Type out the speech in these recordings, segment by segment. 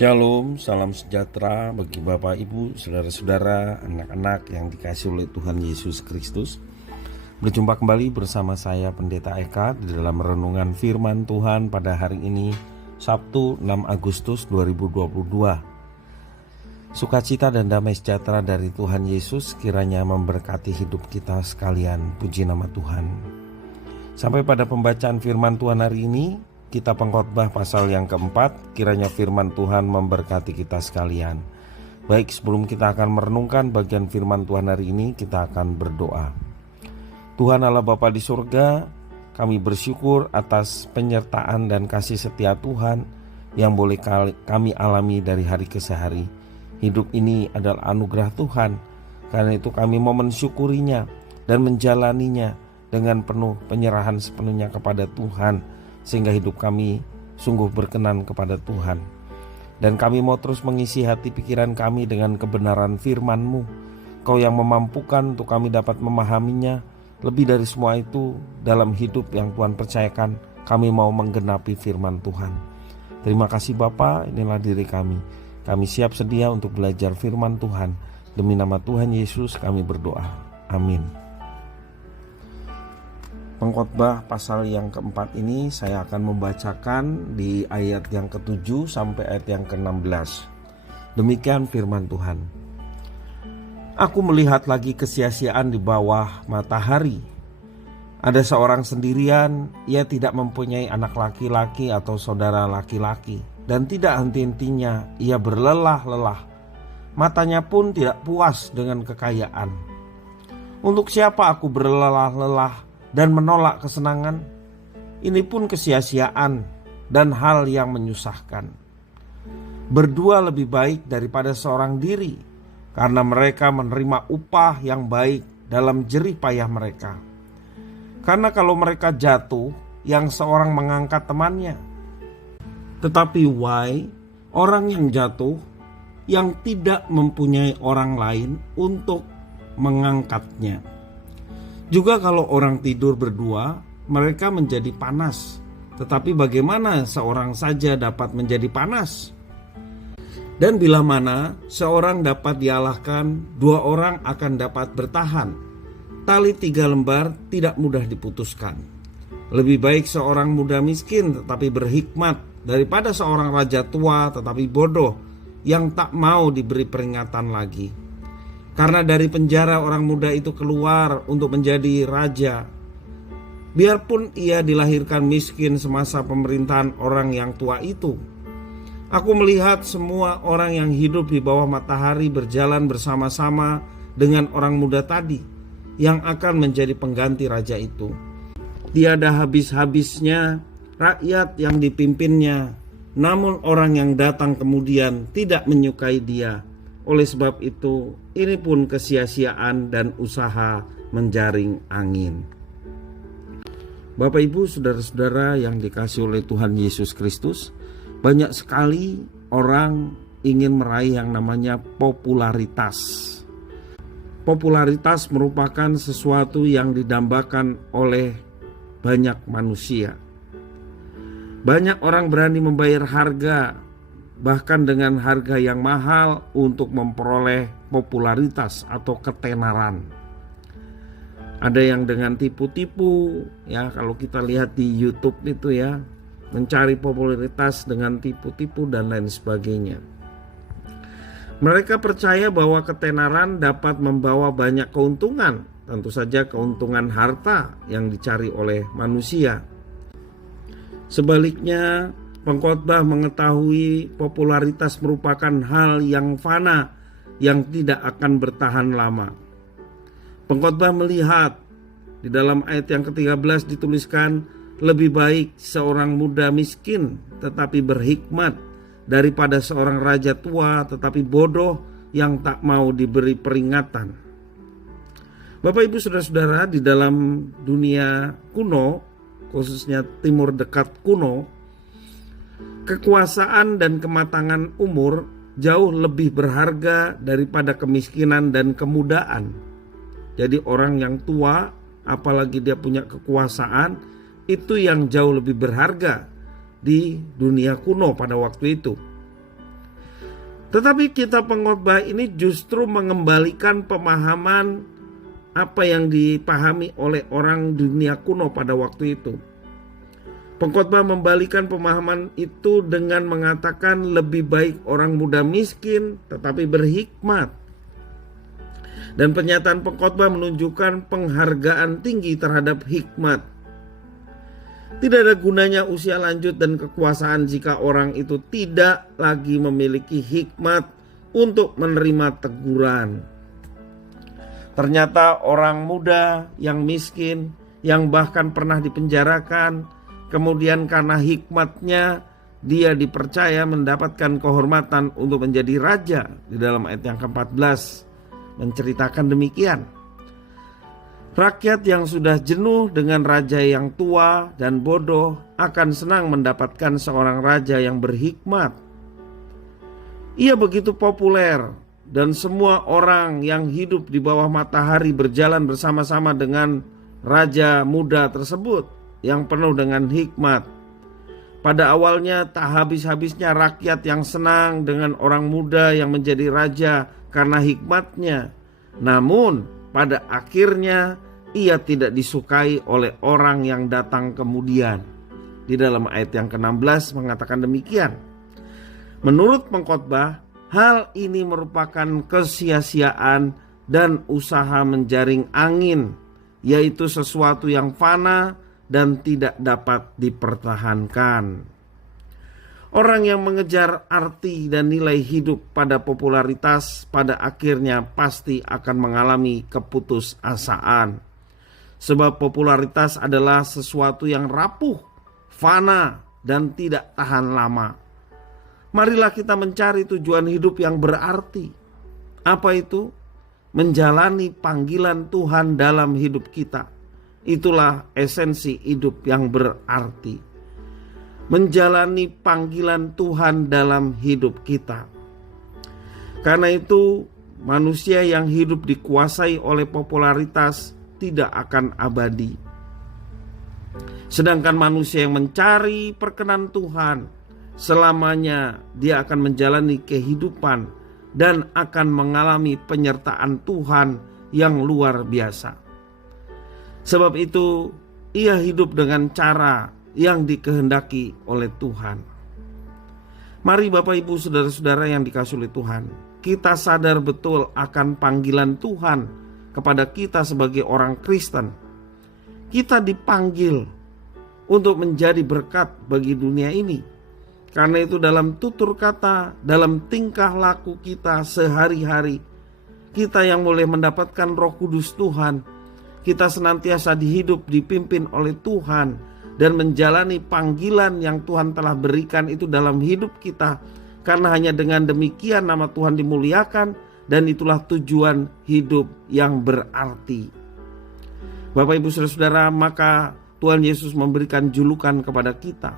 Shalom, salam sejahtera bagi Bapak, Ibu, saudara-saudara, anak-anak yang dikasihi oleh Tuhan Yesus Kristus. Berjumpa kembali bersama saya Pendeta Eka di dalam renungan firman Tuhan pada hari ini, Sabtu 6 Agustus 2022. Sukacita dan damai sejahtera dari Tuhan Yesus kiranya memberkati hidup kita sekalian. Puji nama Tuhan. Sampai pada pembacaan firman Tuhan hari ini, Kitab Pengkhotbah pasal yang keempat, kiranya firman Tuhan memberkati kita sekalian. Baik, sebelum kita akan merenungkan bagian firman Tuhan hari ini, kita akan berdoa. Tuhan Allah Bapa di surga, kami bersyukur atas penyertaan dan kasih setia Tuhan yang boleh kami alami dari hari ke hari. Hidup ini adalah anugerah Tuhan, karena itu kami mau mensyukurinya dan menjalaninya dengan penuh penyerahan sepenuhnya kepada Tuhan, sehingga hidup kami sungguh berkenan kepada Tuhan. Dan kami mau terus mengisi hati pikiran kami dengan kebenaran firman-Mu. Kau yang memampukan untuk kami dapat memahaminya. Lebih dari semua itu, dalam hidup yang Tuhan percayakan, kami mau menggenapi firman Tuhan. Terima kasih Bapa, inilah diri kami. Kami siap sedia untuk belajar firman Tuhan. Demi nama Tuhan Yesus kami berdoa. Amin. Pengkhotbah pasal yang keempat ini saya akan membacakan di ayat yang ke-7 sampai ayat yang ke-16. Demikian firman Tuhan. Aku melihat lagi kesia-siaan di bawah matahari. Ada seorang sendirian, ia tidak mempunyai anak laki-laki atau saudara laki-laki, dan tidak henti-hentinya ia berlelah-lelah. Matanya pun tidak puas dengan kekayaan. Untuk siapa aku berlelah-lelah dan menolak kesenangan? Ini pun kesia-siaan dan hal yang menyusahkan. Berdua lebih baik daripada seorang diri, karena mereka menerima upah yang baik dalam jerih payah mereka. Karena kalau mereka jatuh, yang seorang mengangkat temannya. Tetapi why orang yang jatuh yang tidak mempunyai orang lain untuk mengangkatnya. Juga kalau orang tidur berdua, mereka menjadi panas. Tetapi bagaimana seorang saja dapat menjadi panas? Dan bila mana seorang dapat dialahkan, dua orang akan dapat bertahan. Tali 3 lembar tidak mudah diputuskan. Lebih baik seorang muda miskin tetapi berhikmat, daripada seorang raja tua tetapi bodoh, yang tak mau diberi peringatan lagi. Karena dari penjara orang muda itu keluar untuk menjadi raja. Biarpun ia dilahirkan miskin semasa pemerintahan orang yang tua itu. Aku melihat semua orang yang hidup di bawah matahari berjalan bersama-sama dengan orang muda tadi, yang akan menjadi pengganti raja itu. Tiada habis-habisnya rakyat yang dipimpinnya, namun orang yang datang kemudian tidak menyukai dia. Oleh sebab itu, ini pun kesia-siaan dan usaha menjaring angin. Bapak, Ibu, saudara-saudara yang dikasihi oleh Tuhan Yesus Kristus, banyak sekali orang ingin meraih yang namanya popularitas. Popularitas merupakan sesuatu yang didambakan oleh banyak manusia. Banyak orang berani membayar harga, bahkan dengan harga yang mahal, untuk memperoleh popularitas atau ketenaran. Ada yang dengan tipu-tipu, ya, kalau kita lihat di YouTube itu ya, mencari popularitas dengan tipu-tipu dan lain sebagainya. Mereka percaya bahwa ketenaran dapat membawa banyak keuntungan, tentu saja keuntungan harta yang dicari oleh manusia. Sebaliknya, pengkhotbah mengetahui popularitas merupakan hal yang fana, yang tidak akan bertahan lama. Pengkhotbah melihat di dalam ayat yang ke-13 dituliskan, lebih baik seorang muda miskin tetapi berhikmat daripada seorang raja tua tetapi bodoh yang tak mau diberi peringatan. Bapak, Ibu, saudara-saudara, di dalam dunia kuno, khususnya Timur Dekat kuno, kekuasaan dan kematangan umur jauh lebih berharga daripada kemiskinan dan kemudaan. Jadi orang yang tua, apalagi dia punya kekuasaan, itu yang jauh lebih berharga di dunia kuno pada waktu itu. Tetapi kitab Pengkhotbah ini justru mengembalikan pemahaman apa yang dipahami oleh orang dunia kuno pada waktu itu. Pengkhotbah membalikan pemahaman itu dengan mengatakan lebih baik orang muda miskin tetapi berhikmat. Dan pernyataan pengkhotbah menunjukkan penghargaan tinggi terhadap hikmat. Tidak ada gunanya usia lanjut dan kekuasaan jika orang itu tidak lagi memiliki hikmat untuk menerima teguran. Ternyata orang muda yang miskin, yang bahkan pernah dipenjarakan, kemudian karena hikmatnya dia dipercaya mendapatkan kehormatan untuk menjadi raja. Di dalam ayat yang ke-14 menceritakan demikian. Rakyat yang sudah jenuh dengan raja yang tua dan bodoh akan senang mendapatkan seorang raja yang berhikmat. Ia begitu populer dan semua orang yang hidup di bawah matahari berjalan bersama-sama dengan raja muda tersebut yang penuh dengan hikmat. Pada awalnya tak habis-habisnya rakyat yang senang dengan orang muda yang menjadi raja karena hikmatnya. Namun pada akhirnya ia tidak disukai oleh orang yang datang kemudian. Di dalam ayat yang ke-16 mengatakan demikian. Menurut pengkhotbah, hal ini merupakan kesia-siaan dan usaha menjaring angin, yaitu sesuatu yang fana dan tidak dapat dipertahankan. Orang yang mengejar arti dan nilai hidup pada popularitas pada akhirnya pasti akan mengalami keputusasaan. Sebab popularitas adalah sesuatu yang rapuh, fana, dan tidak tahan lama. Marilah kita mencari tujuan hidup yang berarti. Apa itu? Menjalani panggilan Tuhan dalam hidup kita. Itulah esensi hidup yang berarti. Menjalani panggilan Tuhan dalam hidup kita. Karena itu, manusia yang hidup dikuasai oleh popularitas tidak akan abadi. Sedangkan manusia yang mencari perkenan Tuhan, selamanya dia akan menjalani kehidupan dan akan mengalami penyertaan Tuhan yang luar biasa. Sebab itu ia hidup dengan cara yang dikehendaki oleh Tuhan. Mari Bapak Ibu saudara-saudara yang dikasihi oleh Tuhan, kita sadar betul akan panggilan Tuhan kepada kita sebagai orang Kristen. Kita dipanggil untuk menjadi berkat bagi dunia ini. Karena itu dalam tutur kata, dalam tingkah laku kita sehari-hari, kita yang boleh mendapatkan Roh Kudus Tuhan, kita senantiasa dihidup dipimpin oleh Tuhan dan menjalani panggilan yang Tuhan telah berikan itu dalam hidup kita. Karena hanya dengan demikian nama Tuhan dimuliakan dan itulah tujuan hidup yang berarti. Bapak Ibu saudara-saudara, maka Tuhan Yesus memberikan julukan kepada kita.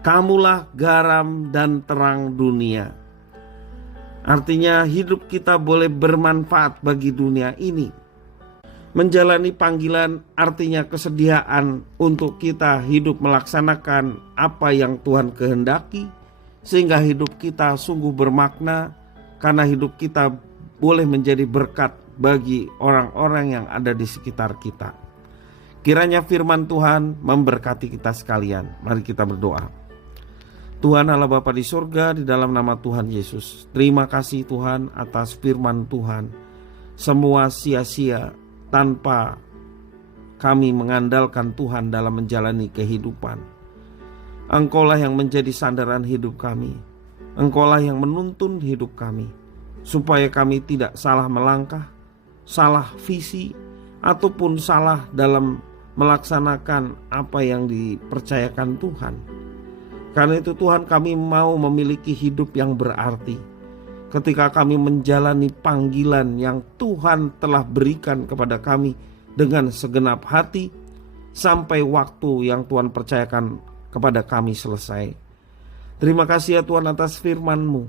Kamulah garam dan terang dunia. Artinya hidup kita boleh bermanfaat bagi dunia ini. Menjalani panggilan artinya kesediaan untuk kita hidup melaksanakan apa yang Tuhan kehendaki, sehingga hidup kita sungguh bermakna, karena hidup kita boleh menjadi berkat bagi orang-orang yang ada di sekitar kita. Kiranya firman Tuhan memberkati kita sekalian. Mari kita berdoa. Tuhan Allah Bapa di surga, di dalam nama Tuhan Yesus, terima kasih Tuhan atas firman Tuhan. Semua sia-sia tanpa kami mengandalkan Tuhan dalam menjalani kehidupan. Engkaulah yang menjadi sandaran hidup kami. Engkaulah yang menuntun hidup kami, supaya kami tidak salah melangkah, salah visi, ataupun salah dalam melaksanakan apa yang dipercayakan Tuhan. Karena itu Tuhan, kami mau memiliki hidup yang berarti ketika kami menjalani panggilan yang Tuhan telah berikan kepada kami dengan segenap hati sampai waktu yang Tuhan percayakan kepada kami selesai. Terima kasih ya Tuhan atas firman-Mu.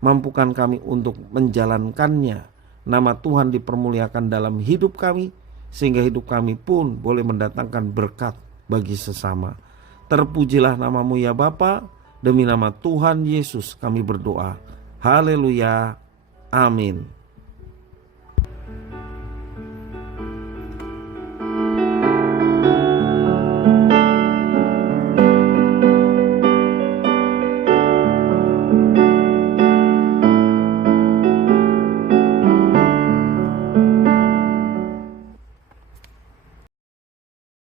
Mampukan kami untuk menjalankannya. Nama Tuhan dipermuliakan dalam hidup kami, sehingga hidup kami pun boleh mendatangkan berkat bagi sesama. Terpujilah nama-Mu ya Bapa, demi nama Tuhan Yesus kami berdoa. Haleluya. Amin.